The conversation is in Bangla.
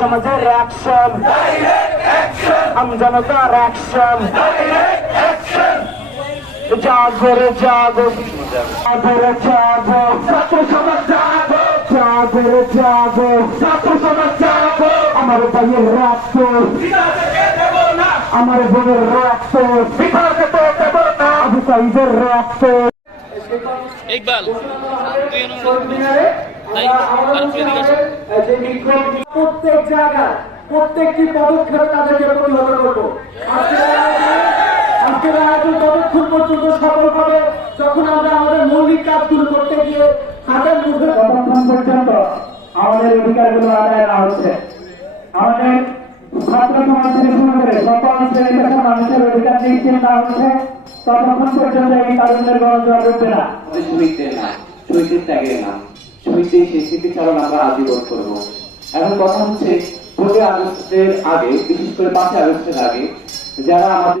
সমাজের অ্যাকশন, আমজনতার অ্যাকশন, জাগরে জাগো, জাগরে জাগো, ছাত্র সমাজ জাগো, জাগরে জাগো, ছাত্র সমাজ জাগো, আমার ভাইয়ের রক্ত, আমার বোনের রক্ত, আবু সাইদের রক্ত। ইকবাল প্রত্যেক জায়গায় প্রত্যেকটি পদক্ষেপ তাদেরকে প্রতিহত করবো। আজকের আয়োজন ততক্ষণ পর্যন্ত সফল হবে যখন আমরা আমাদের মৌলিক কাজগুলো করতে গিয়ে হাতের মুঠে ততক্ষণ পর্যন্ত আমাদের অধিকারগুলো আদায় না হচ্ছে। আমাদের ছাত্র সমাজ থেকে শুরু করে সকল শ্রেণী পেশার মানুষের অধিকার নিশ্চিত না হচ্ছে ততক্ষণ পর্যন্ত এই কারণের গণজোয়ার উঠবে না। শহীদদের না, শহীদের ত্যাগের না, শহীদদের সেই স্মৃতিচারণ আমরা আজীবন করবো। এখন কথা হচ্ছে 15 আগস্টের আগে, বিশেষ করে 5 আগস্টের আগে যারা আমাদের